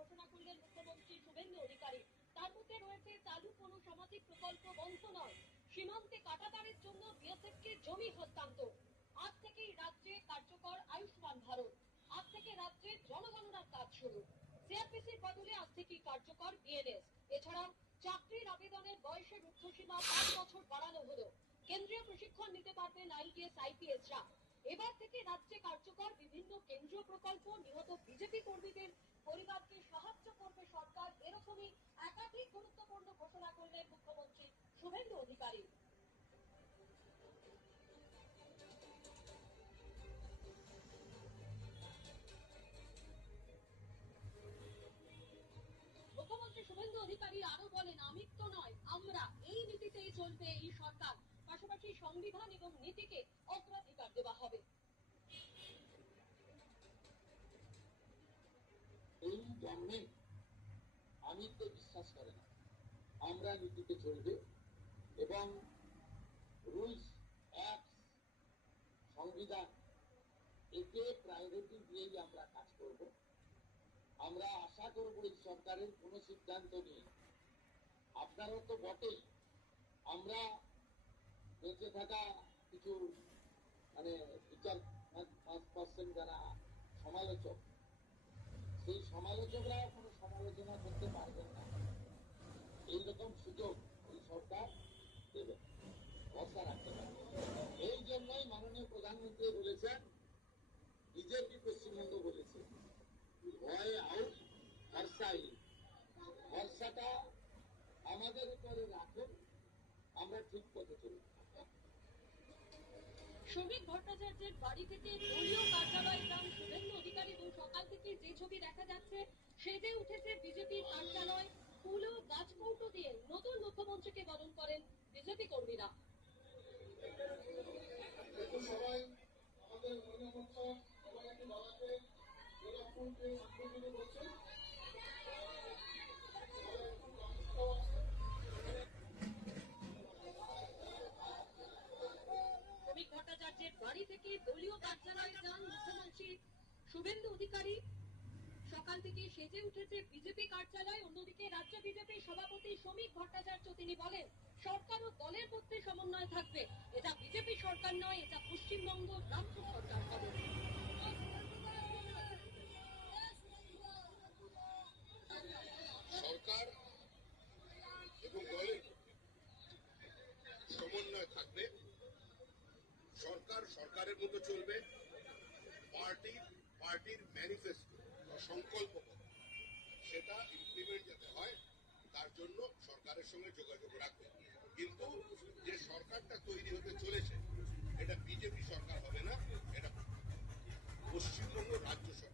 ঘোষণা করলেন মুখ্যমন্ত্রী শুভেন্দু অধিকারী। তার মধ্যে রয়েছে চালু কোনো সামাজিক প্রকল্প বন্ধ নয়, সীমান্তে কাঁটাতারের জন্য বিএসএফকে জমি হস্তান্তর। আজ থেকেই রাজ্যে কার্যকর আয়ুষ্মান ভারত। আজ থেকে রাজ্যে জনগণনার কাজ শুরু। সিআরপিসির বদলে আজ থেকেই কার্যকর বিএনএস। এছাড়াও চাকরির আবেদনের বয়সের ঊর্ধ্বসীমা 5 বছর বাড়ানো হলো। কেন্দ্রীয় প্রশিক্ষণ নিতে পারবেন আইপিএস আইপিএসরা। এবার থেকে রাজ্যে কার্যকর বিভিন্ন কেন্দ্রীয় প্রকল্প। নিহত বিজেপি কর্মীদের পরিবারকে সাহায্য করবে সরকার, এরকমই একাধিক গুরুত্বপূর্ণ ঘোষণা করলেন মুখ্যমন্ত্রী শুভেন্দু অধিকারী। মুখ্যমন্ত্রী শুভেন্দু অধিকারী আরো বলেন, আমিত্ব নয় আমরা, এই নীতিতেই চলবে এই সরকার। পাশাপাশি সংবিধান এবং নীতিকে অগ্রাধিকার দেওয়া হবে। এই গভর্নমেন্ট আমিত্ব বিশ্বাস করে না, আমরা নীতিতে চলবে এবং রুলস অ্যাক্ট সংবিধান একে প্রায়োরিটি দিয়েই আমরা কাজ করব। আমরা আশা করব এই সরকারের কোনো সিদ্ধান্ত নিয়ে, আপনারা তো বটেই, আমরা বেঁচে থাকা কিছু মানে 5% যারা সমালোচক, সেই সমালোচকরা কোনো সমালোচনা করতে পারবেন না। এইরকম সুযোগ এই সরকার দেবে, ভরসা রাখতে পারে। এই জন্যই মাননীয় প্রধানমন্ত্রী বলেছেন, বিজেপি পশ্চিমবঙ্গ বলেছে, ভয় আউট ভরসা ইন। ভরসাটা আমাদের উপরে রাখুন, আমরা ঠিক পথে চলব। শ্রমিক ভট্টাচার্যের বাড়ি থেকে দলীয় কার্যালয় যান শুভেন্দু অধিকারী এবং সকাল থেকে যে ছবি দেখা যাচ্ছে, সেজে উঠেছে বিজেপির কার্যালয়। ফুল ও গাছকৌটো দিয়ে নতুন মুখ্যমন্ত্রীকে বরণ করেন বিজেপি কর্মীরা। সবাই আমাদের মহিলা সবাই একটু দাঁড়াতে করছেন। শ্রমিক ভট্টাচার্যের বাড়ি থেকে দলীয় কার্যালয়ে যান মুখ্যমন্ত্রী শুভেন্দু অধিকারী। সকাল থেকে সেজে উঠেছে বিজেপি কার্যালয়। অন্যদিকে রাজ্য বিজেপির সভাপতি শ্রমিক ভট্টাচার্য তিনি বলেন, সরকার ও দলের মধ্যে সমন্বয় থাকবে। এটা বিজেপি সরকার নয়, এটা পশ্চিমবঙ্গ রাজ্য সরকার হবে। সরকার এবং দলের সমন্বয় থাকবে। সরকার সরকারের মতো চলবে, পার্টির ম্যানিফেস্টো বা সংকল্প সেটা ইমপ্লিমেন্ট যাতে হয় তার জন্য সরকারের সঙ্গে যোগাযোগ রাখবে। কিন্তু যে সরকারটা তৈরি হতে চলেছে এটা বিজেপি সরকার হবে না, এটা পশ্চিমবঙ্গ রাজ্য সরকার।